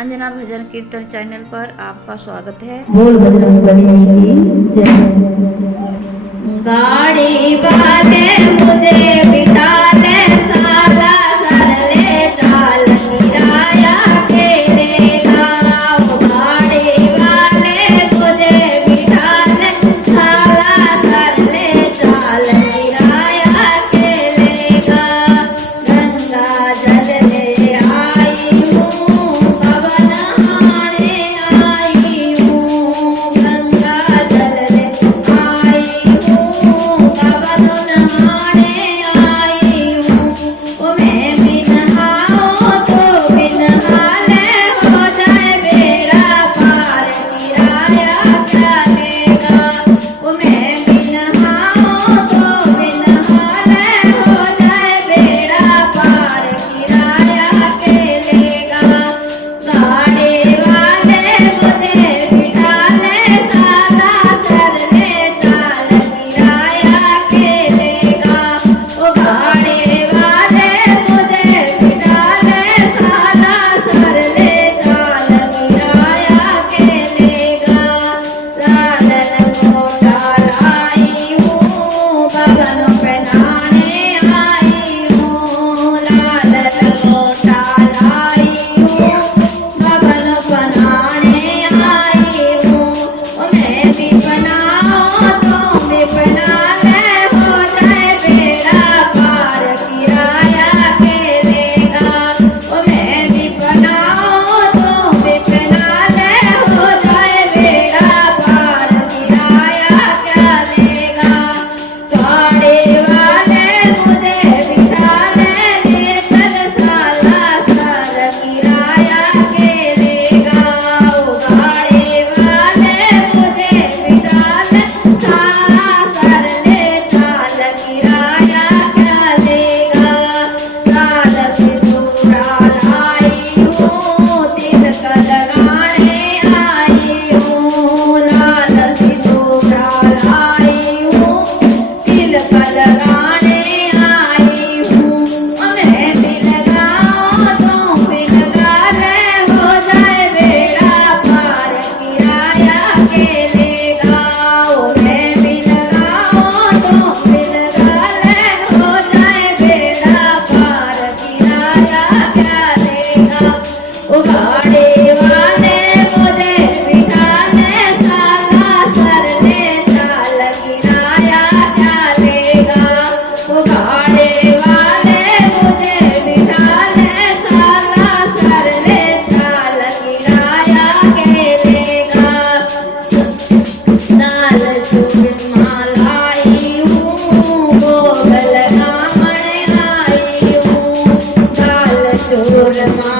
अंजना भजन कीर्तन चैनल पर आपका स्वागत है। बोल बजरंगबली की जय। गाड़ी वाले मुझे बिठा ले, साला कर ले चाल, किराया खेलेगा। गाड़ी वाले मुझे बिठा ले, साला कर ले चाल, किराया खेलेगा। गंगा जल ले आई हूँ, पवन हारे आई हूँ। गंगा जल ले आई हूँ, पवन हारे आई हूँ। ओ मैं भी नहाऊँ तो भी नहा ले, हो जाए बेड़ा पार, किराया क्या लेगा। ओ मैं भी नहाऊँ तो भी नहा ले, हो जाए बेड़ा पार, किराया खेलेगा। गाड़ी वाले मुझे बिठा ले, साला कर ले चाल, किराया खेलेगा। ओ गाड़ी वाले मुझे बिठा ले, साला कर ले चाल, किराया खेलेगा। लाल लंगोटा लाई हूँ, गगन पहनाने आई हूँ। लाल लंगोटा लाई हूँ, गगन बनाने आई हूँ। ओ मैं भी बनाऊँ तो भी बना ले, हो जाए बेड़ा पार, किराया खेलेगा। ओ मैं भी बनाऊँ तो भी बना ले, हो जाए बेड़ा पार, किराया क्या लेगा। गाड़ी वाले मुझे बिठा ले चल, साला कर, किराया खेलेगा। ओ गाड़ी वाले मुझे बिठा ले, साला कर ले चाल, किराया क्या लेगा। लाल सिंदूरा लाई हूँ, तिलक लगाने आई हूँ। लाल सिंदूरा लाई हूँ, तिलक लगाने आई हूँ। मैं भी लगाऊँ तो भी लगा ले, हो जाए बेड़ा पार, किराया खेलेगा। ओ मैं भी लगाऊँ तो भी लगा ले, हो जाए बेड़ा पार, किराया क्या लेगा। ओ गाड़ी वाले मुझे बिठा ले, साला कर ले चाल, किराया क्या लेगा। ओ गाड़ी वाले मुझे बिठा ले, साला कर ले चाल, किराया खेलेगा। लाल चूरमा लाई हूँ, भोग लगाने आई हूँ। लाल चूरमा